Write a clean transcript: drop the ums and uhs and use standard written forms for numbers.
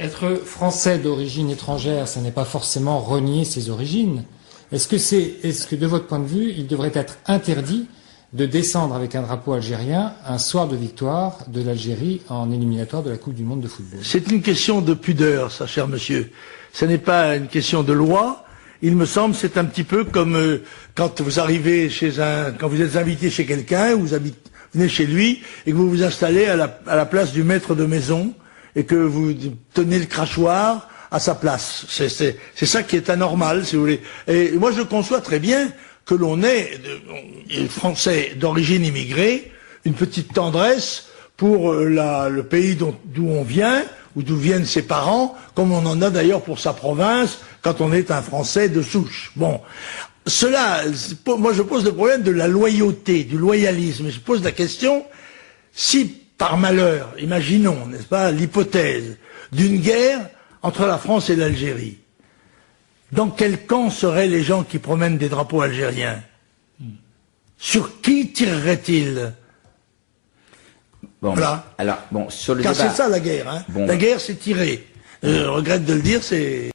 Être français d'origine étrangère, ça n'est pas forcément renier ses origines. Est-ce que de votre point de vue, il devrait être interdit de descendre avec un drapeau algérien un soir de victoire de l'Algérie en éliminatoire de la Coupe du Monde de football? C'est une question de pudeur, ça, cher monsieur. Ce n'est pas une question de loi. Il me semble, c'est un petit peu comme quand vous arrivez quand vous êtes invité chez quelqu'un, vous venez chez lui et que vous vous installez à la place du maître de maison et que vous tenez le crachoir à sa place. C'est ça qui est anormal, si vous voulez. Et moi, je conçois très bien que l'on ait, Français d'origine immigrée, une petite tendresse pour le pays d'où on vient, ou d'où viennent ses parents, comme on en a d'ailleurs pour sa province, quand on est un Français de souche. Bon, moi je pose le problème de la loyauté, du loyalisme. Je pose la question, si par malheur, imaginons, n'est-ce pas, l'hypothèse d'une guerre entre la France et l'Algérie, dans quel camp seraient les gens qui promènent des drapeaux algériens? Sur qui tireraient-ils? Bon, voilà. Alors, bon, sur le Car débat... c'est ça la guerre. Hein. Bon, la guerre, c'est tirer. Je regrette de le dire, c'est...